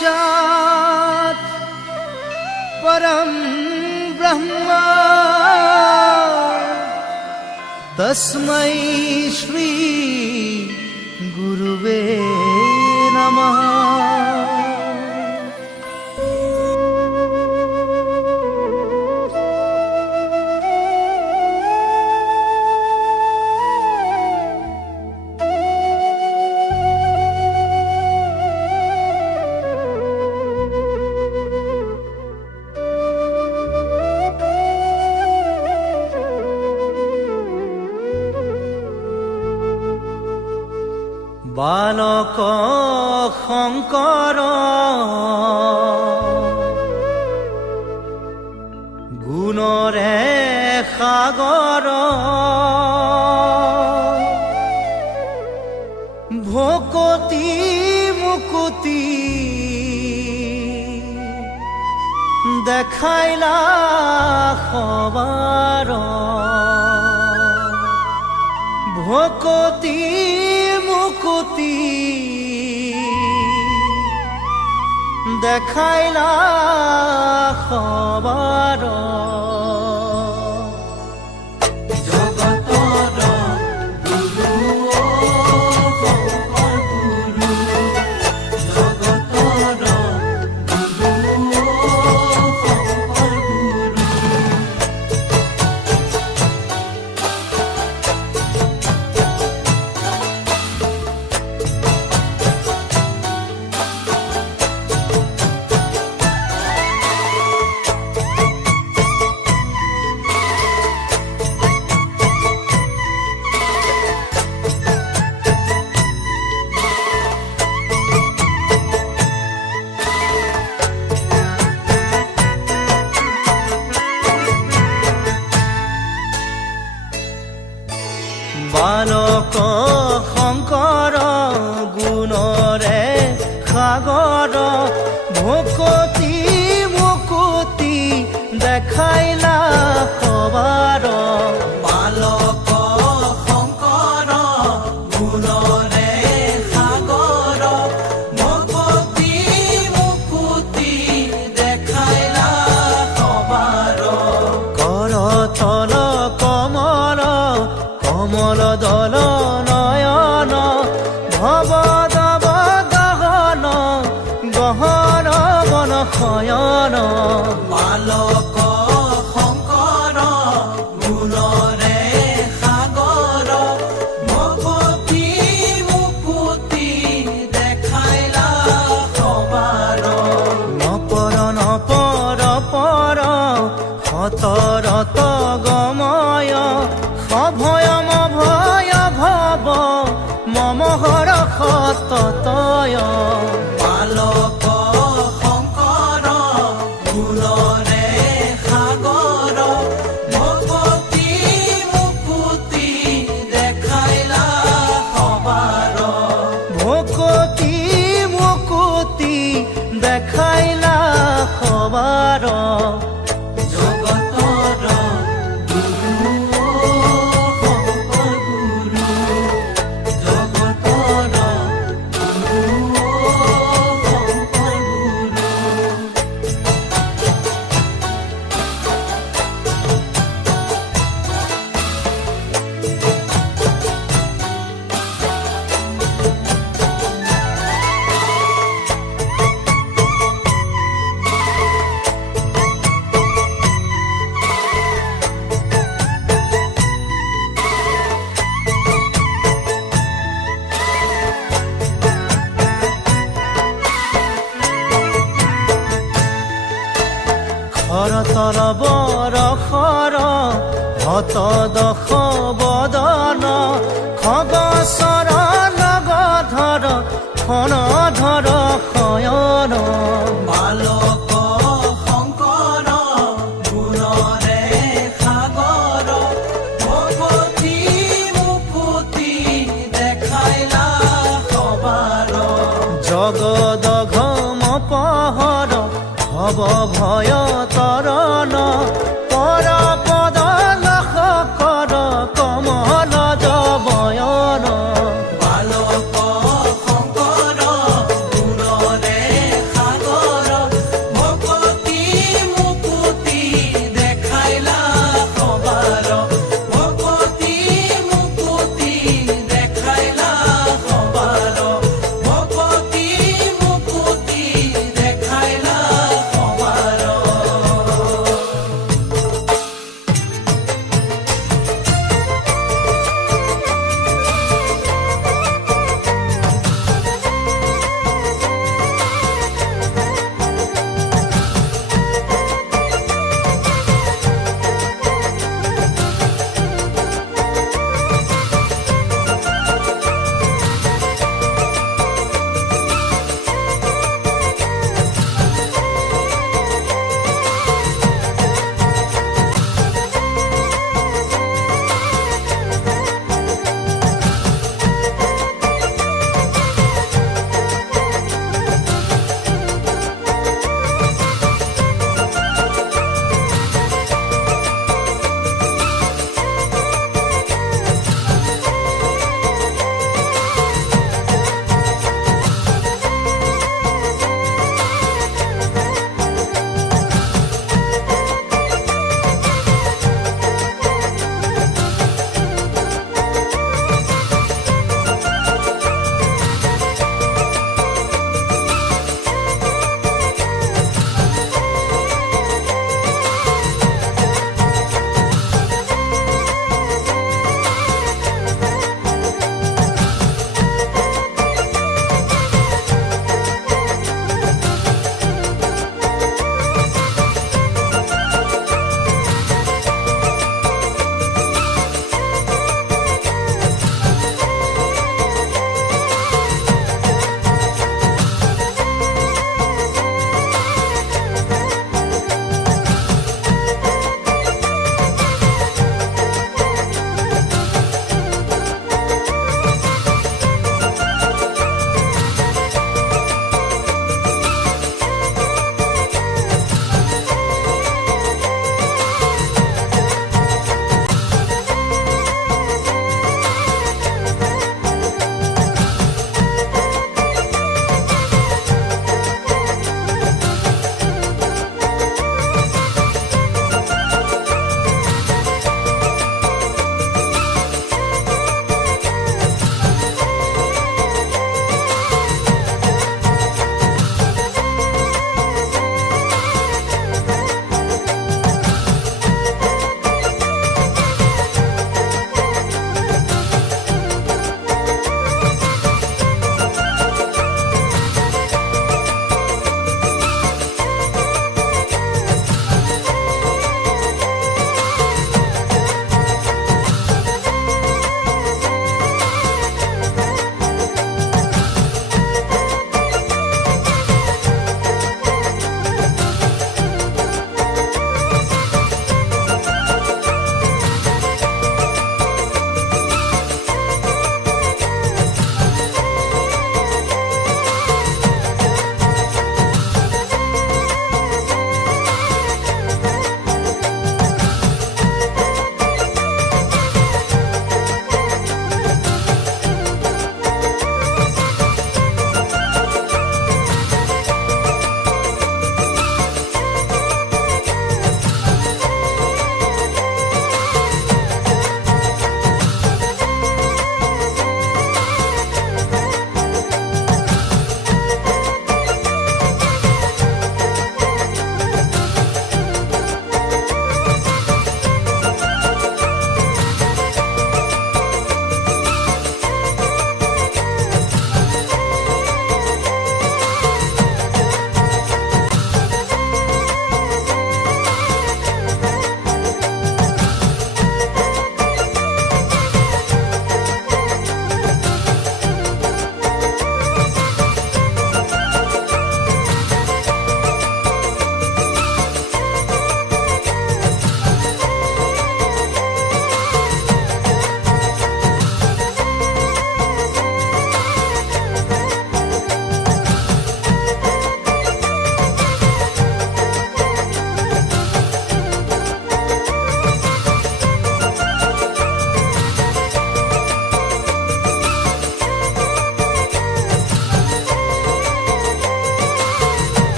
साक्षात् परम ब्रह्म तस्मै श्री गुरुवे नमः। बालक शंकर गुणरे सागर भकति मुकुति देखाइला सबार भकति मुकुति देखाइला सबार बालक शंकर गुणरे सागर भकति मुकुति देखाइला सबार बालक शंकर गुणरे सागर भकति मुकुति देखाइला सबार करतल कमल कमल दल नयन भव दव गहन गहन वन शयन बालक शंकर गुणरे सागर भकति मुकुति देखाइला सबार नपर नपर पर हत रत गमय अभयम भय भव मम हर सततय बालक शंकर गुणरे सागर भकति मुकुति देखाइला सबार भकति मुकुति देखाइला सबार खरतल बरखर हत दश बदन खगसर नगधर खनधर शयन बालक शंकर गुणरे सागर भकति मुकुति देखाइला सबार जगदघम पहर भव भय तरण पर पद लख कर कमल जबयन बालक शंकर गुणरे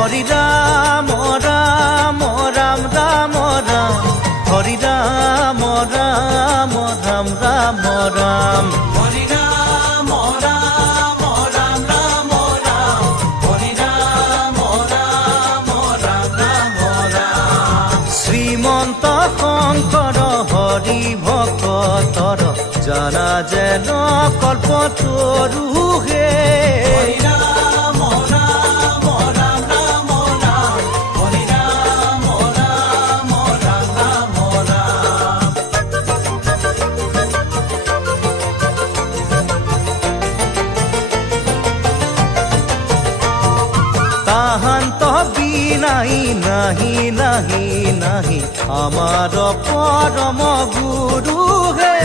হৰি ৰাম ৰাম ৰাম ৰাম ৰাম হৰি ৰাম ৰাম ৰাম ৰাম ৰাম হৰি ৰাম ৰাম ৰাম ৰাম ৰাম হৰি ৰাম ৰাম ৰাম ৰাম ৰাম শ্ৰীমন্ত শংকৰ হৰি ভকতৰ জানা যেন কল্পতৰু হে হৰি ৰাম ৰাম ৰাম ৰাম ৰাম হৰি ৰাম ৰাম ৰাম ৰাম ৰাম তাহান্ত বিনাই নাহি নাহি নাহি আমাৰ পৰম গুৰু হে